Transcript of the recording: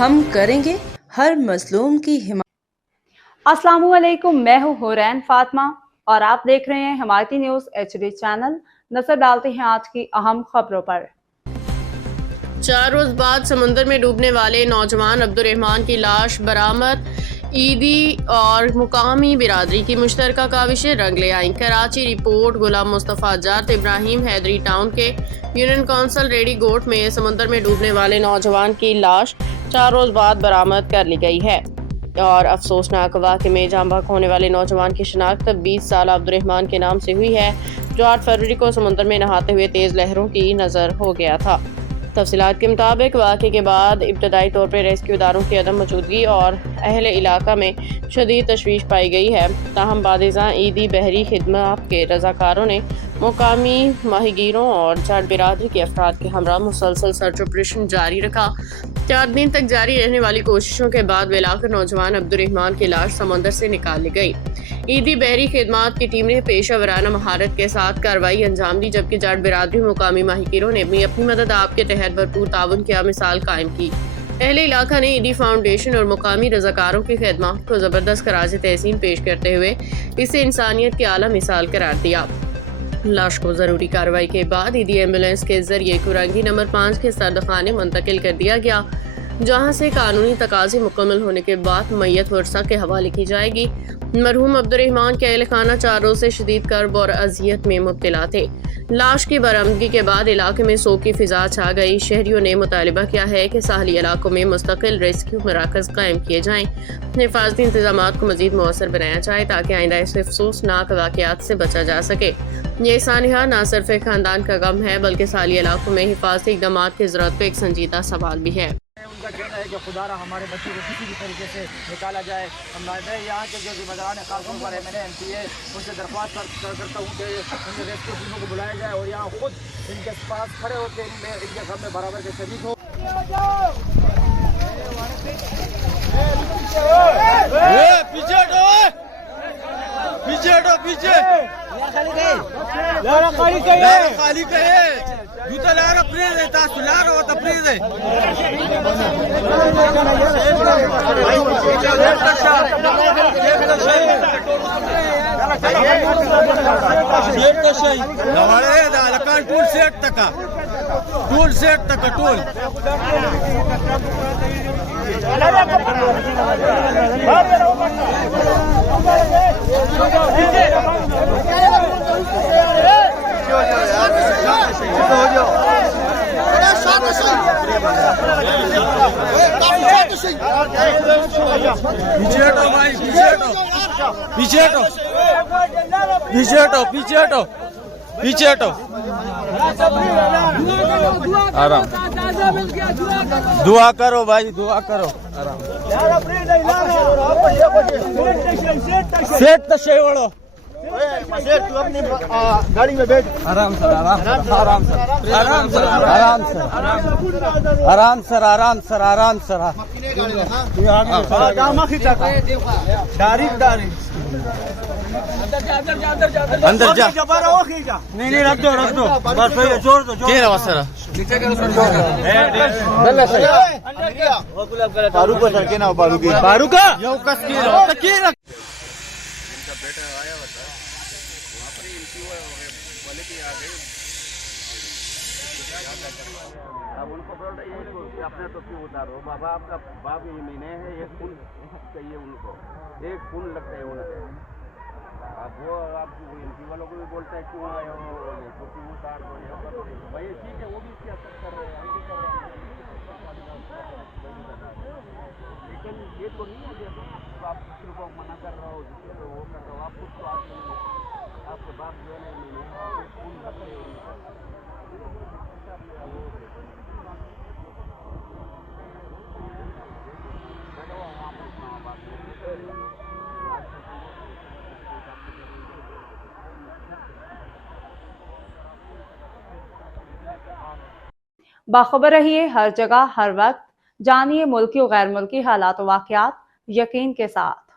हम करेंगे हर मजलूम की हिमायत। अस्सलामुअलैकुम, मैं हूँ हुरैन फातिमा और आप देख रहे हैं हिमायती न्यूज़ HD चैनल। नजर डालते हैं आज की अहम खबरों पर। 4 रोज बाद समुद्र में डूबने वाले नौजवान अब्दुर्रहमान की लाश बरामद। ईदी और मुकामी बिरादरी की मुश्तरका काविशें रंग ले आईं। कराची रिपोर्ट। गुलाम मुस्तफ़ा जाट इब्राहिम हैदरी टाउन के यूनियन काउंसिल रेडी गोट में समुद्र में डूबने वाले नौजवान की लाश 4 रोज बाद बरामद कर ली गई है और अफसोसनाक वाक़े में जाँ बहक होने वाले नौजवान की शिनाख्त 20 साल अब्दुर्रहमान के नाम से हुई है, जो 8 फरवरी को समुद्र में नहाते हुए तेज़ लहरों की नज़र हो गया था। तफसीलात के मुताबिक वाक़े के बाद इब्तदाई तौर पर रेस्क्यू इदारों की अदम मौजूदगी और अहले इलाका में शदीद तशवीश पाई गई है। ताहम बादिज़ां ईदी बहरी खिदमत के रज़ाकारों ने मुकामी माहीगीरों और जाट बिरादरी के अफराद के हमरा मुसलसल सर्च ऑपरेशन जारी रखा। 4 दिन तक जारी रहने वाली कोशिशों के बाद बेलाकर नौजवान अब्दुर्रहमान की लाश समंदर से निकाल ली गई। ईदी बहरी खिदमत की टीम ने पेशा वराना महारत के साथ कार्रवाई अंजाम दी, जबकि जाट बिरादरी मुकामी माहीगीरों ने अपनी मदद आपके तहत भरपूर ताउन की मिसाल कायम की। अहले इलाका ने ईदी फाउंडेशन और मुकामी रज़ाकारों की खिदमत को ज़बरदस्त खराज तहसीन पेश करते हुए इसे इंसानियत की आला मिसाल करार दिया। लाश को जरूरी कार्रवाई के बाद ईदी एम्बुलेंस के जरिए कुरंगी नंबर 5 के सरदखाने मुंतकिल कर दिया गया, जहां से कानूनी तकाजे मुकम्मल होने के बाद मैयत वर्सा के हवाले की जाएगी। मरहूम अब्दुर्रहमान के अहल खाना 4 रोज से शदीद कर्ब और अजियत में मुब्तला थे। लाश की बरामदगी के बाद इलाके में शोक की फिजा छा गई। शहरियों ने मुतालिबा किया है कि साहली इलाकों में मुस्तकिल रेस्क्यू मराकज कायम किए जाएं, हिफाजती इंतजाम को मजीद मौसर बनाया जाए ताकि आइंदा ऐसे अफसोसनाक वाक़यात से बचा जा सके। ये सानिया न सिर्फ एक खानदान का गम है, बल्कि साहली इलाकों में हिफाजती इक़दाम की ज़रूरत पर एक संजीदा सवाल भी है। उनका कहना है कि खुदारा हमारे बच्चों को किसी भी तरीके से निकाला जाए। मैं यहाँ के जो जिम्मेदारान खासतौर पर MNA MPA उनसे दरख्वास्त करता हूँ कि उनके रेस्क्यू टीमों को बुलाया जाए और यहाँ खुद इनके पास खड़े होकर इनके घर में बराबर के शरीक हो। पीछे खाली कहे जूता लारा प्रेज है तास लारा होता प्रेज है हमारे दालकान टूल सेट तक टूल पीछे हटो आराम दुआ करो भाई, दुआ करो आराम सेट तशेवड़ो तू अपनी गाड़ी में बैठ आराम सर अंदर जा नहीं रख दो बस जोर दो बारू को सर के ना बारू का बेटा आया हुआ था वहाँ पर ही बोले कि आ गए। अब उनको बोल रही है कि अपने तो क्यों उतारो बाबा, आपका बाप ही महीने है, एक फूल चाहिए उनको, एक फूल लगता है उनको। अब वो आप एमपी वालों को भी बोलता है क्यों आए हो, तो क्यों उतार दो भाई, ठीक है वो भी क्या कर रहे हैं, लेकिन ये तो नहीं है कि आप दूसरों को मना कर रहा हो, दूसरे को वो कर रहा हो, आप खुद तो आपके बाप जो है फूल लगते हैं बाखबर रहिए हर जगह हर वक्त, जानिए मुल्की और गैर मुल्की हालात व वाक़यात यकीन के साथ।